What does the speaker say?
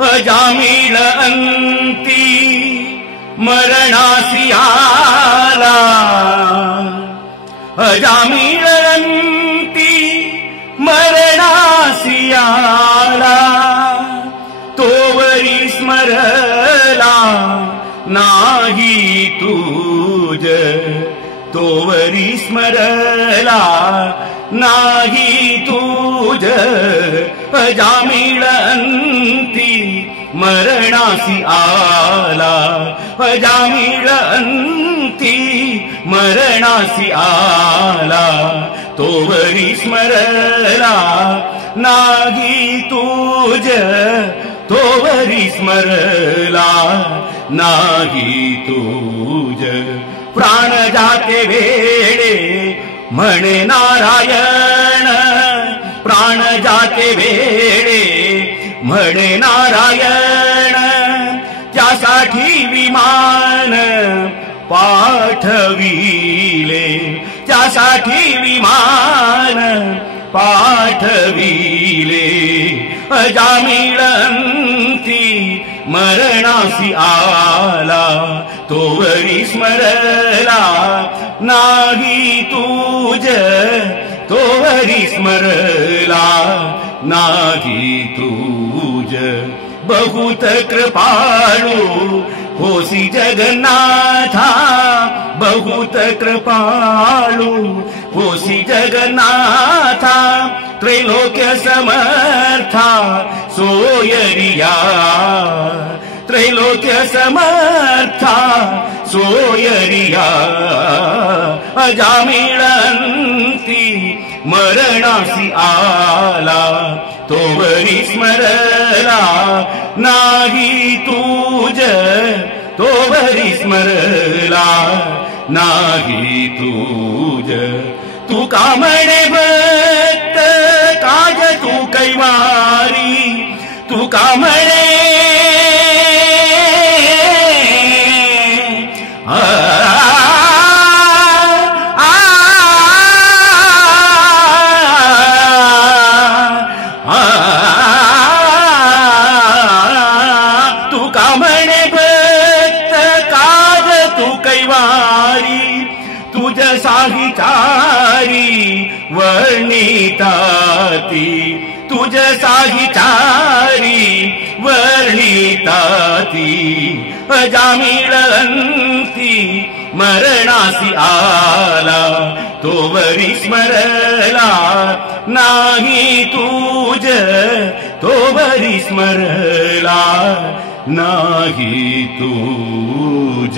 अजामिळ अंती मरणासी आला, अजामिळ अंती मरणासी आला, तोवरी स्मरला नाही तुझ, तोवरी स्मरला नाही तुझ, अजामिळ अंती मरणासी आला, अजामिळ अंती मरणासी आला, तोवरी स्मरला नाही तुझ, तोवरी स्मरला नाही तुझ, प्राण जाते वेळे म्हणे नारायण, प्राण जाते वेळे म्हणे नारायण, त्यासाठी विमान पाठविले, त्यासाठी विमान पाठविले, अजामिळ अंती मरणासी आला, तोवरी स्मरला नाही तुझ, तोवरी स्मरला नाही तुझ, बहुत कृपाळू होसी जगन्नाथा, बहुत कृपाळू होसी जगन्नाथा, त्रैलोक्य समर्था सोयरिया, त्रैलोक्य समर्था सोयरिया, अजामिळ अंती मरणासी आला, तोवरी स्मरला नाही तुझ, तोवरी स्मरला नाही तुझ, तू का म्हणे भक्त काज तू कैवारी, तू का म्हणे तू का म्हणे भक्त काज तू कैवारी, तुझ साहिचारी वर्णिताती, तुझ साहिचारी वर्णिताती, अजामिळ अंती मरणासी आला, तोवरी स्मरला नाही तुझ, तोवरी स्मरला नाही तुझ.